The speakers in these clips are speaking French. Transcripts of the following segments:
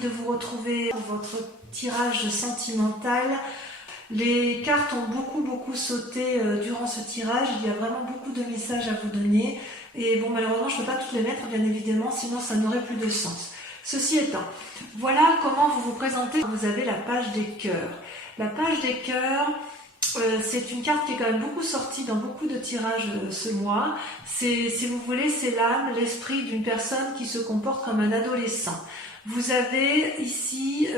de vous retrouver pour votre tirage sentimental. Les cartes ont beaucoup sauté durant ce tirage. Il y a vraiment beaucoup de messages à vous donner. Et bon, malheureusement, je ne peux pas toutes les mettre, bien évidemment, sinon ça n'aurait plus de sens. Ceci étant, voilà comment vous vous présentez. Vous avez la page des cœurs. La page des cœurs, c'est une carte qui est quand même beaucoup sortie dans beaucoup de tirages ce mois. Si vous voulez, c'est l'âme, l'esprit d'une personne qui se comporte comme un adolescent. Vous avez ici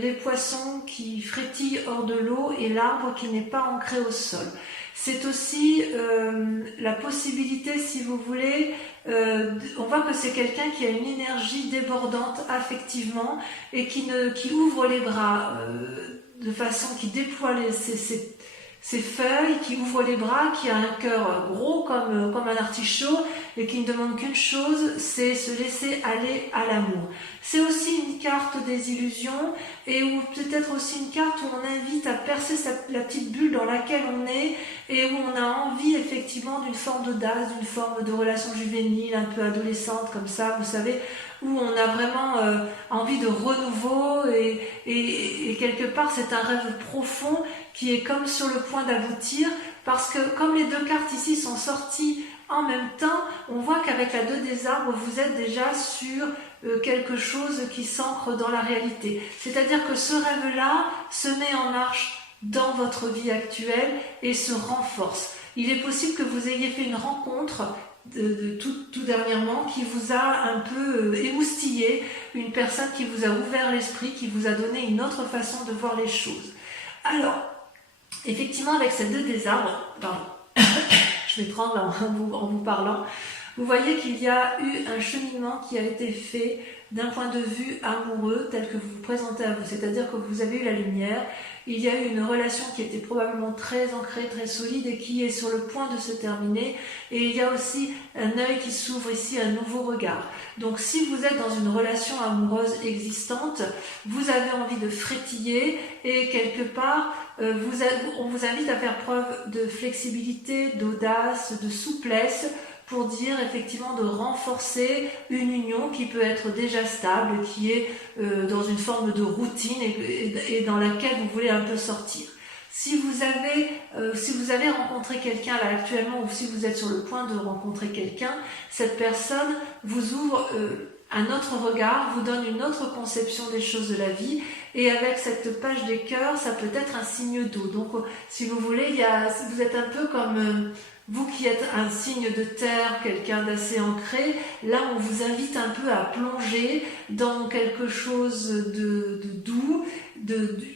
les poissons qui frétillent hors de l'eau et l'arbre qui n'est pas ancré au sol. C'est aussi la possibilité, si vous voulez, on voit que c'est quelqu'un qui a une énergie débordante affectivement et qui ouvre les bras de façon qui déploie ses feuilles, qui ouvre les bras, qui a un cœur gros comme un artichaut et qui ne demande qu'une chose, c'est se laisser aller à l'amour. C'est aussi une carte des illusions et ou peut-être aussi une carte où on invite à percer la petite bulle dans laquelle on est et où on a envie effectivement d'une forme d'audace, d'une forme de relation juvénile, un peu adolescente comme ça, vous savez, où on a vraiment envie de renouveau et quelque part c'est un rêve profond qui est comme sur le point d'aboutir parce que comme les deux cartes ici sont sorties en même temps, on voit qu'avec la 2 des arbres, vous êtes déjà sur quelque chose qui s'ancre dans la réalité. C'est-à-dire que ce rêve-là se met en marche dans votre vie actuelle et se renforce. Il est possible que vous ayez fait une rencontre tout dernièrement qui vous a un peu émoustillé, une personne qui vous a ouvert l'esprit, qui vous a donné une autre façon de voir les choses. Alors, effectivement, avec ces 2 des arbres, pardon, je vais prendre en vous parlant, vous voyez qu'il y a eu un cheminement qui a été fait d'un point de vue amoureux tel que vous vous présentez à vous, c'est-à-dire que vous avez eu la lumière, il y a eu une relation qui était probablement très ancrée, très solide et qui est sur le point de se terminer et il y a aussi un œil qui s'ouvre ici, un nouveau regard. Donc si vous êtes dans une relation amoureuse existante, vous avez envie de frétiller et quelque part on vous invite à faire preuve de flexibilité, d'audace, de souplesse pour dire effectivement de renforcer une union qui peut être déjà stable, qui est dans une forme de routine et dans laquelle vous voulez un peu sortir. Si vous avez rencontré quelqu'un là actuellement ou si vous êtes sur le point de rencontrer quelqu'un, cette personne vous ouvre un autre regard, vous donne une autre conception des choses de la vie et avec cette page des cœurs, ça peut être un signe d'eau. Donc si vous voulez, vous êtes un peu comme vous qui êtes un signe de terre, quelqu'un d'assez ancré, là on vous invite un peu à plonger dans quelque chose de doux,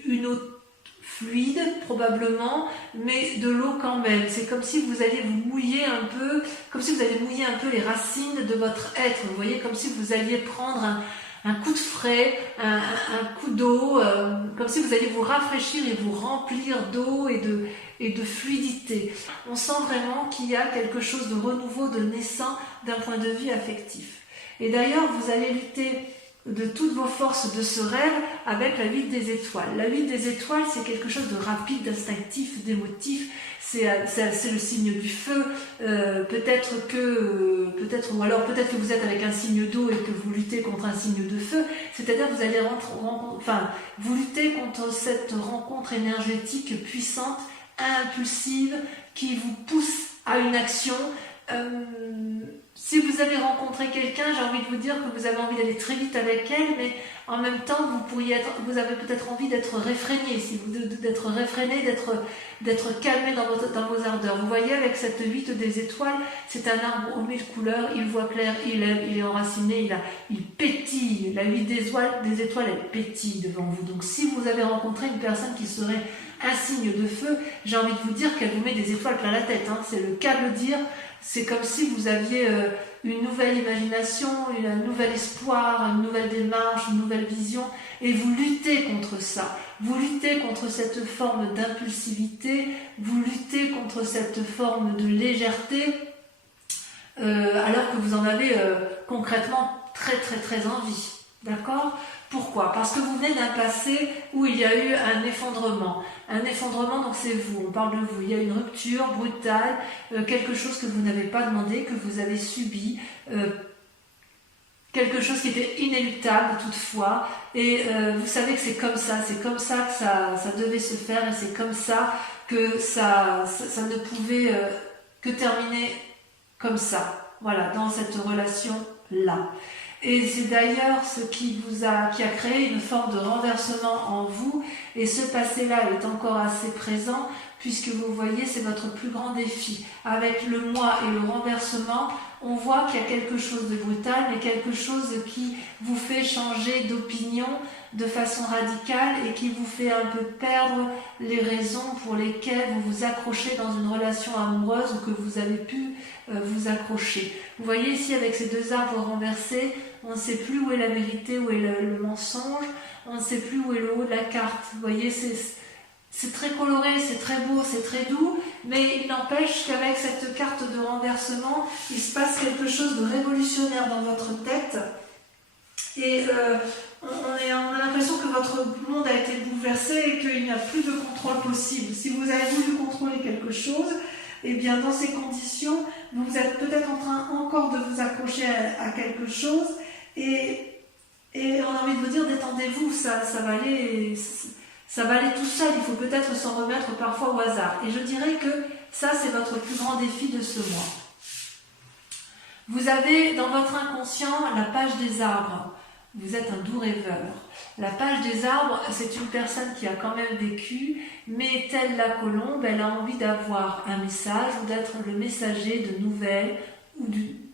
une eau fluide probablement, mais de l'eau quand même. C'est comme si vous alliez vous mouiller un peu, comme si vous alliez mouiller un peu les racines de votre être. Vous voyez, comme si vous alliez prendre un coup de frais, un coup d'eau, comme si vous alliez vous rafraîchir et vous remplir d'eau et de fluidité. On sent vraiment qu'il y a quelque chose de renouveau, de naissant d'un point de vue affectif. Et d'ailleurs, vous allez lutter de toutes vos forces de ce rêve avec la 8 des étoiles. La 8 des étoiles, c'est quelque chose de rapide, d'instinctif, d'émotif. C'est le signe du feu. Peut-être que vous êtes avec un signe d'eau et que vous luttez contre un signe de feu. C'est-à-dire que vous allez vous luttez contre cette rencontre énergétique puissante, impulsive, qui vous pousse à une action. Si vous avez rencontré quelqu'un, j'ai envie de vous dire que vous avez envie d'aller très vite avec elle, mais en même temps, vous avez peut-être envie d'être réfréné, d'être réfréné, d'être calmé dans vos ardeurs. Vous voyez, avec cette 8 des étoiles, c'est un arbre aux 1000 couleurs, il voit clair, il aime, il est enraciné, il pétille. La 8 des étoiles, elle pétille devant vous. Donc si vous avez rencontré une personne qui serait un signe de feu, j'ai envie de vous dire qu'elle vous met des étoiles plein la tête, hein. C'est le cas de le dire. C'est comme si vous aviez une nouvelle imagination, un nouvel espoir, une nouvelle démarche, une nouvelle vision, et vous luttez contre ça. Vous luttez contre cette forme d'impulsivité, vous luttez contre cette forme de légèreté, alors que vous en avez concrètement très envie. D'accord ? Pourquoi ? Parce que vous venez d'un passé où il y a eu un effondrement. Un effondrement, donc c'est vous, on parle de vous. Il y a une rupture brutale, quelque chose que vous n'avez pas demandé, que vous avez subi, quelque chose chose qui était inéluctable toutefois, et vous savez que c'est comme ça que ça devait se faire, et c'est comme ça que ça ne pouvait que terminer comme ça, voilà, dans cette relation-là. Et c'est d'ailleurs ce qui a créé une forme de renversement en vous, et ce passé-là est encore assez présent, puisque vous voyez, c'est votre plus grand défi. Avec le moi et le renversement, on voit qu'il y a quelque chose de brutal, mais quelque chose qui vous fait changer d'opinion de façon radicale et qui vous fait un peu perdre les raisons pour lesquelles vous vous accrochez dans une relation amoureuse ou que vous avez pu vous accrocher. Vous voyez ici avec ces deux arbres renversés, on ne sait plus où est la vérité, où est le mensonge, on ne sait plus où est le haut de la carte. Vous voyez, c'est très coloré, c'est très beau, c'est très doux, mais il n'empêche qu'avec cette carte de renversement, il se passe quelque chose de révolutionnaire dans votre tête. Et on a l'impression que votre monde a été bouleversé et qu'il n'y a plus de contrôle possible. Si vous avez voulu contrôler quelque chose, eh bien dans ces conditions, vous êtes peut-être en train encore de vous accrocher à quelque chose et on a envie de vous dire détendez-vous, ça va aller... Ça va aller tout seul, il faut peut-être s'en remettre parfois au hasard. Et je dirais que ça, c'est votre plus grand défi de ce mois. Vous avez dans votre inconscient la page des arbres. Vous êtes un doux rêveur. La page des arbres, c'est une personne qui a quand même vécu, mais telle la colombe, elle a envie d'avoir un message ou d'être le messager de nouvelles ou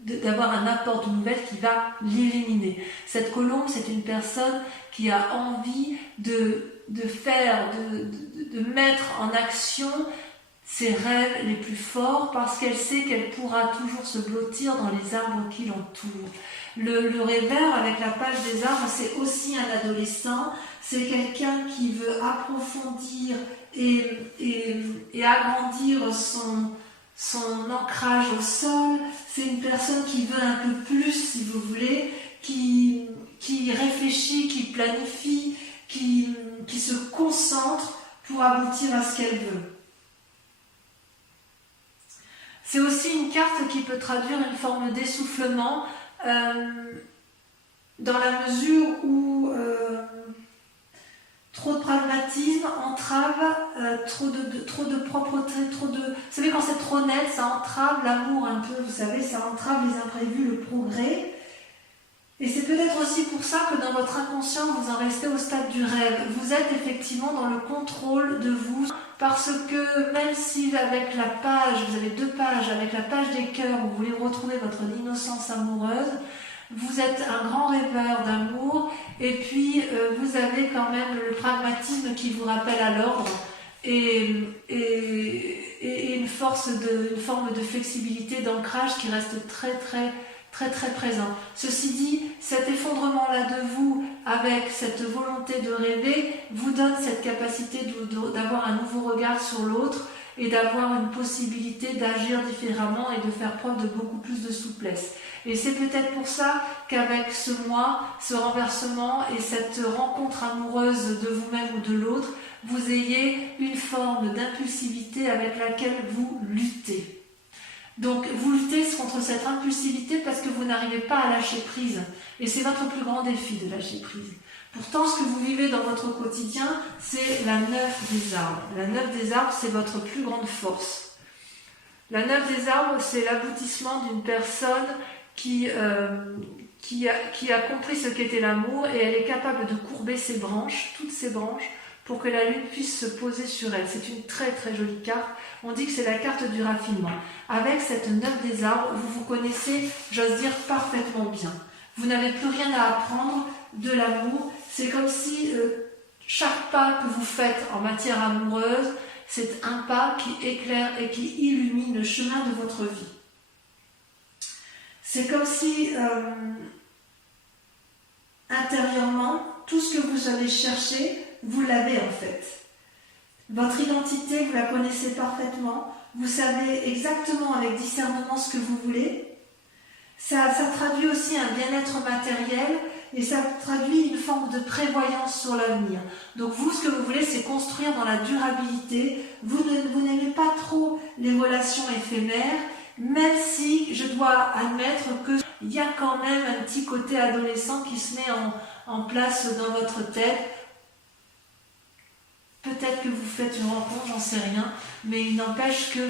d'avoir un apport de nouvelles qui va l'illuminer. Cette colombe, c'est une personne qui a envie de mettre en action ses rêves les plus forts parce qu'elle sait qu'elle pourra toujours se blottir dans les arbres qui l'entourent. Le rêveur avec la page des arbres, c'est aussi un adolescent, c'est quelqu'un qui veut approfondir et agrandir son ancrage au sol, c'est une personne qui veut un peu plus, si vous voulez, qui réfléchit, qui planifie, qui se concentre pour aboutir à ce qu'elle veut. C'est aussi une carte qui peut traduire une forme d'essoufflement dans la mesure où trop de pragmatisme entrave, trop de propreté, vous savez, quand c'est trop net, ça entrave l'amour un peu, vous savez, ça entrave les imprévus, le progrès. Et c'est peut-être aussi pour ça que dans votre inconscient, vous en restez au stade du rêve. Vous êtes effectivement dans le contrôle de vous, parce que même si avec la page, vous avez deux pages, avec la page des cœurs, vous voulez retrouver votre innocence amoureuse, vous êtes un grand rêveur d'amour, et puis vous avez quand même le pragmatisme qui vous rappelle à l'ordre, et une forme de flexibilité, d'ancrage qui reste très présent. Ceci dit, cet effondrement-là de vous, avec cette volonté de rêver, vous donne cette capacité d'avoir un nouveau regard sur l'autre et d'avoir une possibilité d'agir différemment et de faire preuve de beaucoup plus de souplesse. Et c'est peut-être pour ça qu'avec ce mois, ce renversement et cette rencontre amoureuse de vous-même ou de l'autre, vous ayez une forme d'impulsivité avec laquelle vous luttez. Donc vous luttez contre cette impulsivité parce que vous n'arrivez pas à lâcher prise. Et c'est votre plus grand défi de lâcher prise. Pourtant, ce que vous vivez dans votre quotidien, c'est la 9 des arbres. La 9 des arbres, c'est votre plus grande force. La 9 des arbres, c'est l'aboutissement d'une personne qui a compris ce qu'était l'amour et elle est capable de courber ses branches, toutes ses branches, pour que la lune puisse se poser sur elle. C'est une très jolie carte. On dit que c'est la carte du raffinement. Avec cette 9 des arbres, vous vous connaissez, j'ose dire, parfaitement bien. Vous n'avez plus rien à apprendre de l'amour. C'est comme si chaque pas que vous faites en matière amoureuse, c'est un pas qui éclaire et qui illumine le chemin de votre vie. C'est comme si intérieurement, tout ce que vous avez cherché, vous l'avez en fait. Votre identité, vous la connaissez parfaitement. Vous savez exactement avec discernement ce que vous voulez. Ça traduit aussi un bien-être matériel et ça traduit une forme de prévoyance sur l'avenir. Donc vous, ce que vous voulez, c'est construire dans la durabilité. Vous n'aimez pas trop les relations éphémères, même si je dois admettre que il y a quand même un petit côté adolescent qui se met en place dans votre tête. Peut-être que vous faites une rencontre, j'en sais rien, mais il n'empêche que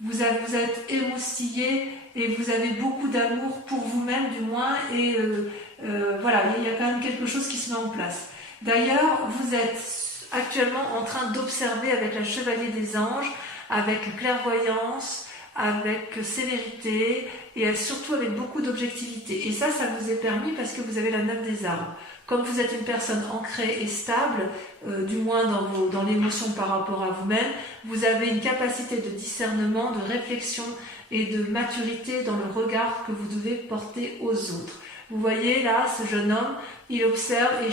vous êtes émoustillé et vous avez beaucoup d'amour pour vous-même du moins, et voilà, il y a quand même quelque chose qui se met en place. D'ailleurs, vous êtes actuellement en train d'observer avec la Chevalier des Anges, avec clairvoyance, avec sévérité et surtout avec beaucoup d'objectivité. Et ça vous est permis parce que vous avez la 9 des arbres. Comme vous êtes une personne ancrée et stable, du moins dans l'émotion par rapport à vous-même, vous avez une capacité de discernement, de réflexion et de maturité dans le regard que vous devez porter aux autres. Vous voyez là, ce jeune homme, il observe et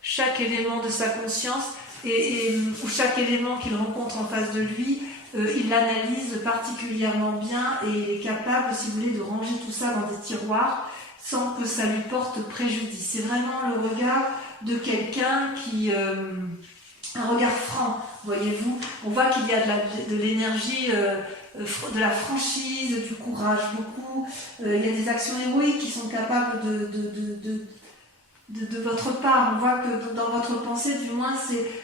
chaque élément de sa conscience ou chaque élément qu'il rencontre en face de lui, il l'analyse particulièrement bien et il est capable, si vous voulez, de ranger tout ça dans des tiroirs sans que ça lui porte préjudice. C'est vraiment le regard de quelqu'un un regard franc, voyez-vous. On voit qu'il y a de l'énergie, de la franchise, du courage, beaucoup. Il y a des actions héroïques qui sont capables de votre part. On voit que dans votre pensée, du moins,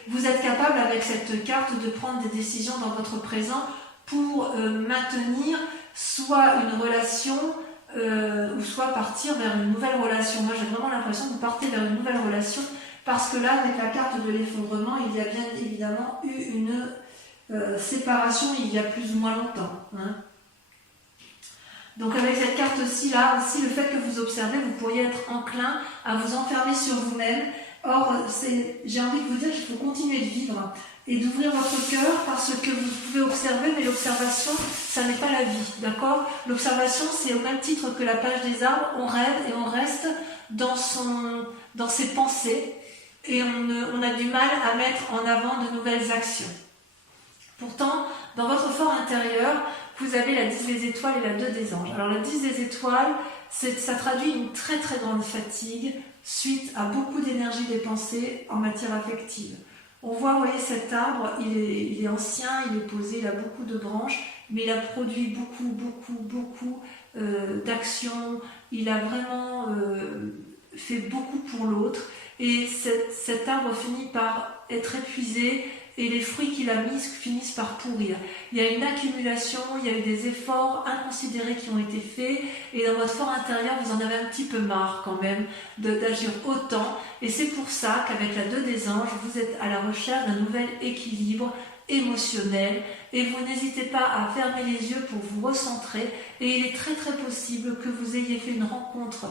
vous êtes capable avec cette carte de prendre des décisions dans votre présent pour maintenir soit une relation ou soit partir vers une nouvelle relation. Moi, j'ai vraiment l'impression que vous partez vers une nouvelle relation parce que là, avec la carte de l'effondrement, il y a bien évidemment eu une séparation il y a plus ou moins longtemps. Hein. Donc avec cette carte-ci, là aussi, le fait que vous observez, vous pourriez être enclin à vous enfermer sur vous-même. Or, j'ai envie de vous dire qu'il faut continuer de vivre et d'ouvrir votre cœur parce que vous pouvez observer, mais l'observation, ça n'est pas la vie, d'accord? L'observation, c'est au même titre que la page des arbres, on rêve et on reste dans ses pensées et on a du mal à mettre en avant de nouvelles actions. Pourtant, dans votre fort intérieur, vous avez la 10 des étoiles et la 2 des anges. Alors la 10 des étoiles, ça traduit une très très grande fatigue suite à beaucoup d'énergie dépensée en matière affective. On voit, vous voyez, cet arbre, il est ancien, il est posé, il a beaucoup de branches, mais il a produit beaucoup d'actions, il a vraiment fait beaucoup pour l'autre, et cet arbre finit par être épuisé, et les fruits qu'il a mis finissent par pourrir. Il y a une accumulation, il y a eu des efforts inconsidérés qui ont été faits, et dans votre fort intérieur, vous en avez un petit peu marre quand même d'agir autant, et c'est pour ça qu'avec la 2 des anges, vous êtes à la recherche d'un nouvel équilibre émotionnel, et vous n'hésitez pas à fermer les yeux pour vous recentrer, et il est très très possible que vous ayez fait une rencontre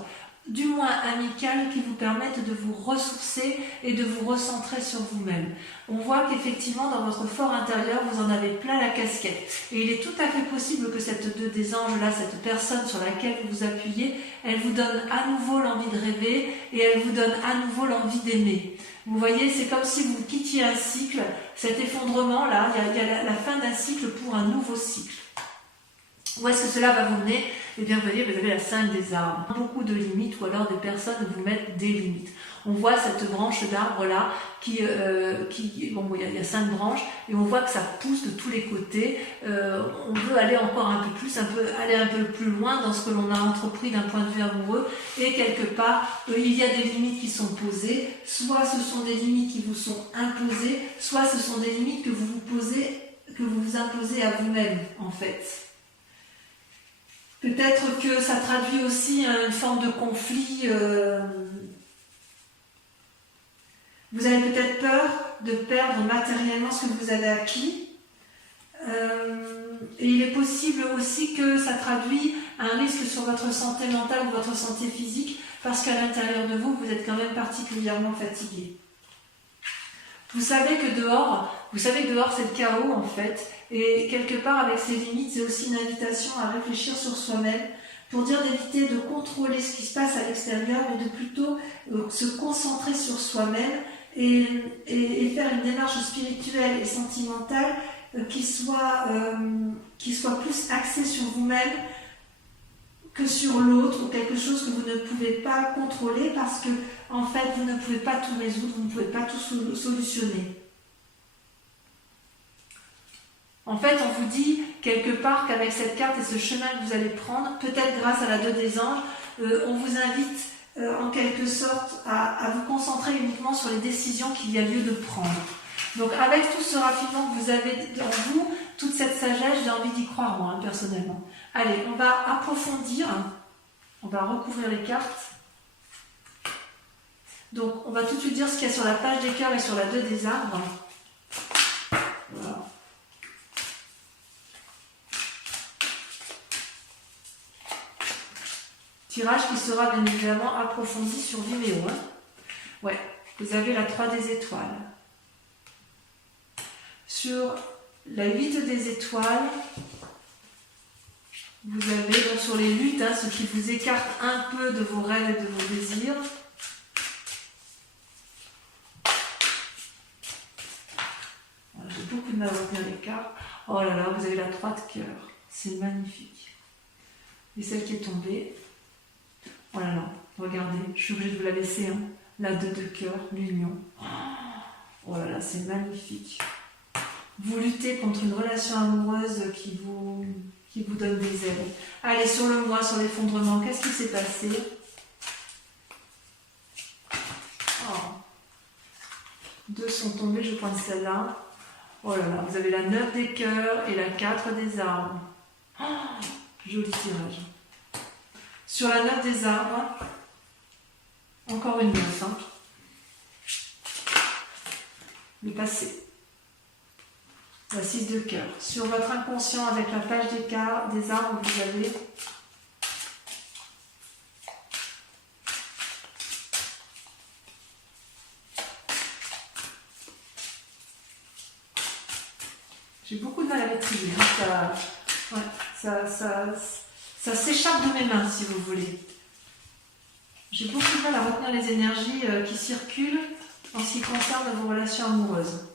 du moins amicale qui vous permette de vous ressourcer et de vous recentrer sur vous-même. On voit qu'effectivement dans votre fort intérieur vous en avez plein la casquette et il est tout à fait possible que cette 2 des anges là, cette personne sur laquelle vous vous appuyez, elle vous donne à nouveau l'envie de rêver et elle vous donne à nouveau l'envie d'aimer. Vous voyez, c'est comme si vous quittiez un cycle, cet effondrement là, il y a la fin d'un cycle pour un nouveau cycle. Où est-ce que cela va vous mener? Eh bien, vous voyez, vous avez la 5 des arbres. Beaucoup de limites, ou alors des personnes vous mettent des limites. On voit cette branche d'arbre-là, bon, il y a 5 branches, et on voit que ça pousse de tous les côtés. On veut aller encore un peu plus, aller un peu plus loin dans ce que l'on a entrepris d'un point de vue amoureux, et quelque part, il y a des limites qui sont posées, soit ce sont des limites qui vous sont imposées, soit ce sont des limites que vous vous imposez à vous-même, en fait. Peut-être que ça traduit aussi une forme de conflit. Vous avez peut-être peur de perdre matériellement ce que vous avez acquis. Et il est possible aussi que ça traduit un risque sur votre santé mentale ou votre santé physique parce qu'à l'intérieur de vous, vous êtes quand même particulièrement fatigué. Vous savez que dehors c'est le chaos en fait. Et quelque part, avec ces limites, c'est aussi une invitation à réfléchir sur soi-même pour dire d'éviter de contrôler ce qui se passe à l'extérieur, mais de plutôt se concentrer sur soi-même et faire une démarche spirituelle et sentimentale qui soit plus axée sur vous-même que sur l'autre ou quelque chose que vous ne pouvez pas contrôler parce que, en fait, vous ne pouvez pas tout résoudre, vous ne pouvez pas tout solutionner. En fait, on vous dit, quelque part qu'avec cette carte et ce chemin que vous allez prendre, peut-être grâce à la 2 des anges, on vous invite en quelque sorte à vous concentrer uniquement sur les décisions qu'il y a lieu de prendre. Donc avec tout ce raffinement que vous avez en vous, toute cette sagesse, j'ai envie d'y croire moi, personnellement. Allez, on va approfondir, on va recouvrir les cartes. Donc on va tout de suite dire ce qu'il y a sur la page des cœurs et sur la 2 des arbres. Voilà. Tirage qui sera bien évidemment approfondi sur Vimeo. Hein. Ouais, vous avez la 3 des étoiles. Sur la 8 des étoiles, vous avez donc sur les luttes, hein, ce qui vous écarte un peu de vos rêves et de vos désirs. Voilà, j'ai beaucoup de mal à retenir les cartes. Oh là là, vous avez la 3 de cœur. C'est magnifique. Et celle qui est tombée. Oh là là, regardez, je suis obligée de vous la laisser. Hein. La 2 de cœur, l'union. Oh là là, c'est magnifique. Vous luttez contre une relation amoureuse qui vous donne des ailes. Allez, sur le mois, sur l'effondrement, qu'est-ce qui s'est passé? Oh. 2 sont tombés, je prends celle-là. Oh là là, vous avez la 9 des cœurs et la 4 des arbres. Oh, joli tirage. Sur la 9 des arbres, encore une 9. Hein. Le passé. La 6 de cœur. Sur votre inconscient, avec la page des arbres, vous avez j'ai beaucoup de mal à maîtriser. Hein. Ça s'échappe de mes mains, si vous voulez. J'ai beaucoup de mal à retenir les énergies qui circulent en ce qui concerne vos relations amoureuses.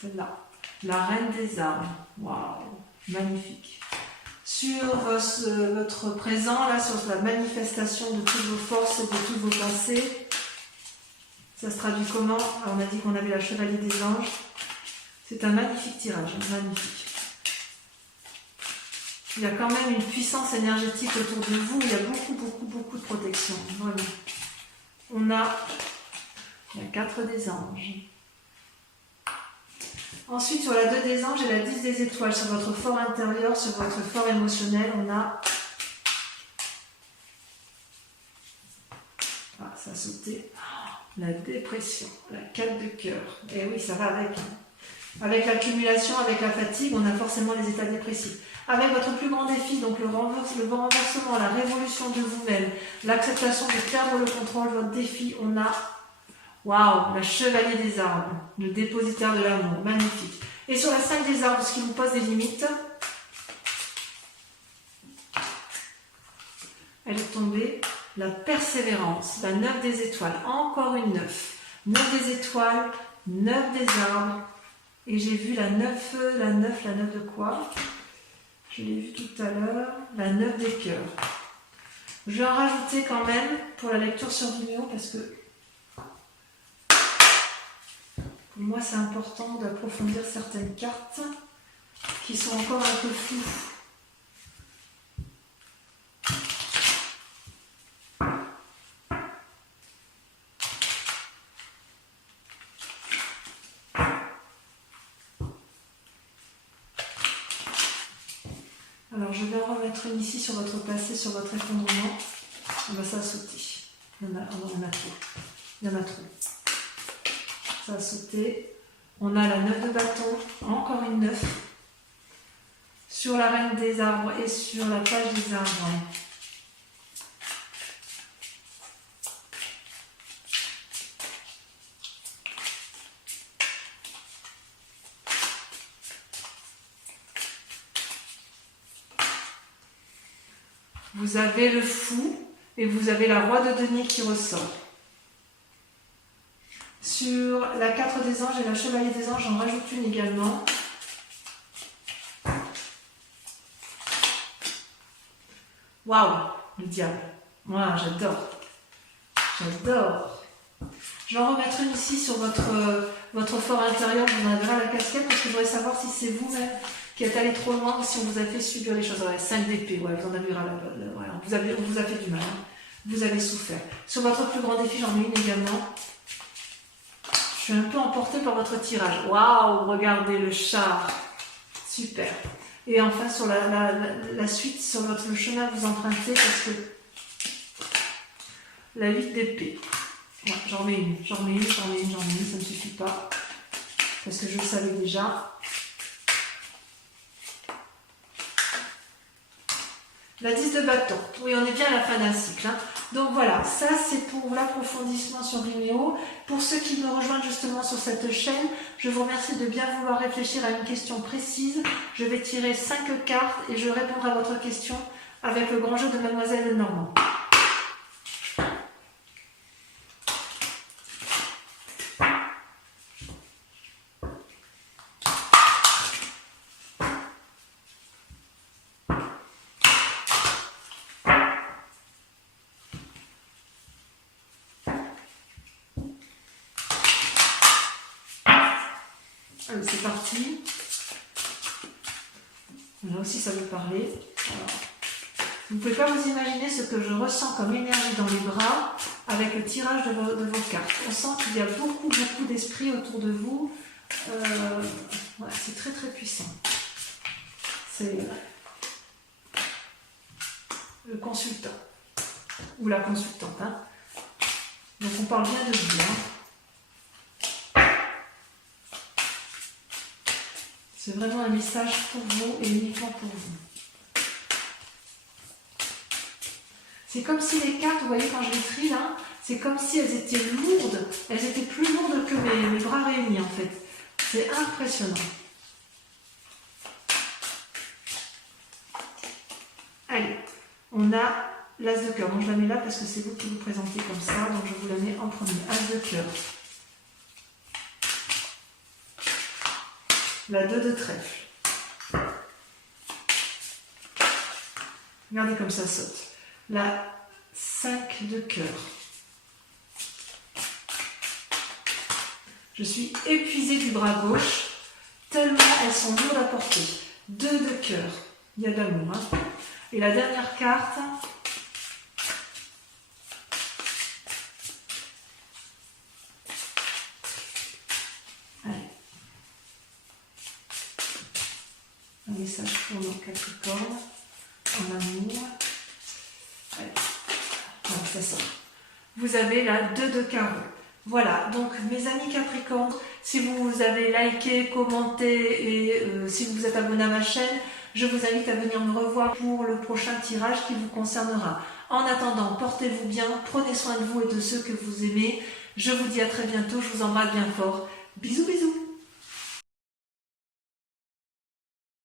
Celle-là, la reine des arbres. Waouh, magnifique. Sur votre présent, là, sur la manifestation de toutes vos forces et de toutes vos pensées, ça se traduit comment? Alors, on a dit qu'on avait la chevalier des anges. C'est un magnifique tirage, magnifique. Il y a quand même une puissance énergétique autour de vous. Il y a beaucoup de protection. Vraiment. On a la 4 des anges. Ensuite, sur la 2 des anges et la 10 des étoiles, sur votre fort intérieur, sur votre fort émotionnel, on a... Ah, ça a sauté. La dépression, la 4 de cœur. Et oui, ça va avec. Avec l'accumulation, avec la fatigue, on a forcément les états dépressifs. Avec votre plus grand défi, donc le renversement, la révolution de vous-même, l'acceptation de perdre le contrôle, votre défi, on a... Waouh, la chevalier des arbres, le dépositaire de l'amour, magnifique. Et sur la 5 des arbres, ce qui vous pose des limites, elle est tombée, la persévérance, la 9 des étoiles, encore une 9. 9 des étoiles, 9 des arbres, et j'ai vu la 9 de quoi? Je l'ai vu tout à l'heure, la 9 des cœurs. Je vais en rajouter quand même pour la lecture sur Vimeo parce que pour moi, c'est important d'approfondir certaines cartes qui sont encore un peu floues. Alors, je vais en remettre une ici sur votre passé, sur votre effondrement. Ça a sauté. Il y en a trop. Il y en a trop. Ça a sauté. On a la 9 de bâton, encore une 9. Sur la reine des arbres et sur la page des arbres. Vous avez le fou et vous avez la roi de denier qui ressort. Sur la 4 des anges et la chevalier des anges, j'en rajoute une également. Waouh, le diable. Moi, j'adore. J'adore. Je vais en remettre une ici sur votre fort intérieur. Je vous enlèverai la casquette parce que je voudrais savoir si c'est vous-même qui êtes allé trop loin ou si on vous a fait subir les choses. Ouais, 5 d'épée, ouais, vous en avez ras ouais, on vous a fait du mal. Hein. Vous avez souffert. Sur votre plus grand défi, j'en ai une également. Je suis un peu emportée par votre tirage. Waouh, regardez le char. Super. Et enfin, sur la suite, sur le chemin que vous empruntez, parce que la 8 d'épée. Ouais, j'en mets une, ça ne suffit pas. Parce que je le savais déjà. La 10 de bâton. Oui, on est bien à la fin d'un cycle. Hein. Donc voilà, ça c'est pour l'approfondissement sur Vimeo. Pour ceux qui me rejoignent justement sur cette chaîne, je vous remercie de bien vouloir réfléchir à une question précise. Je vais tirer 5 cartes et je répondrai à votre question avec le grand jeu de Mademoiselle Lenormand. Allez, c'est parti. Là aussi, ça veut parler. Alors, vous ne pouvez pas vous imaginer ce que je ressens comme énergie dans les bras avec le tirage de vos cartes. On sent qu'il y a beaucoup d'esprit autour de vous. Ouais, c'est très très puissant. C'est le consultant ou la consultante. Hein. Donc on parle bien de vous. Hein. C'est vraiment un message pour vous et uniquement pour vous. C'est comme si les cartes, vous voyez quand je les trie là, c'est comme si elles étaient lourdes. Elles étaient plus lourdes que mes bras réunis en fait. C'est impressionnant. Allez, on a l'as de cœur. Donc je la mets là parce que c'est vous qui vous présentez comme ça. Donc je vous la mets en premier. As de cœur. La 2 de trèfle. Regardez comme ça saute. La 5 de cœur. Je suis épuisée du bras gauche, tellement elles sont lourdes à porter. 2 de cœur. Il y a d'amour. Hein. Et la dernière carte. Un message pour nos Capricornes, en amour. Allez, voilà, ça sort. Vous avez la 2 de carreau. Voilà, donc mes amis Capricornes, si vous avez liké, commenté et si vous êtes abonné à ma chaîne, je vous invite à venir me revoir pour le prochain tirage qui vous concernera. En attendant, portez-vous bien, prenez soin de vous et de ceux que vous aimez. Je vous dis à très bientôt, je vous embrasse bien fort. Bisous bisous.